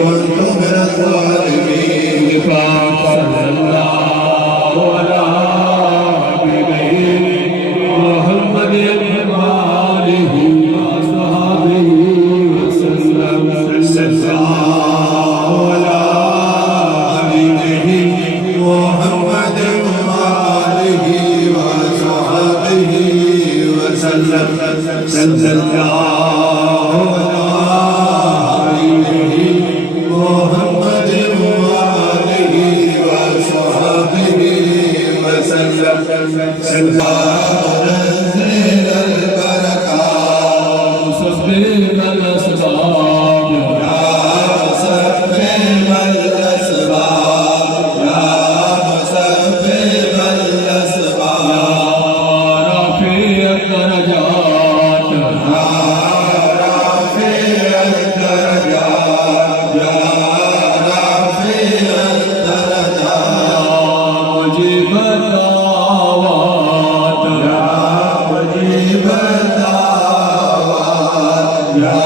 كنتم من الظالمين صلى الله على محمد وآله وصحبه وسلم صلى الله على محمد وآله وصحبه وسلم صلى الله عليه محمد وآله وصحبه وسلم صلى نزل البركات سبح الأسباب يا مسبح الأسباب يا مسبح الأسباب يا رفيع الدرجات يا رفيع الدرجات يا رفيع الدرجات مجيب الدعوات يا مجيب الدعوات يا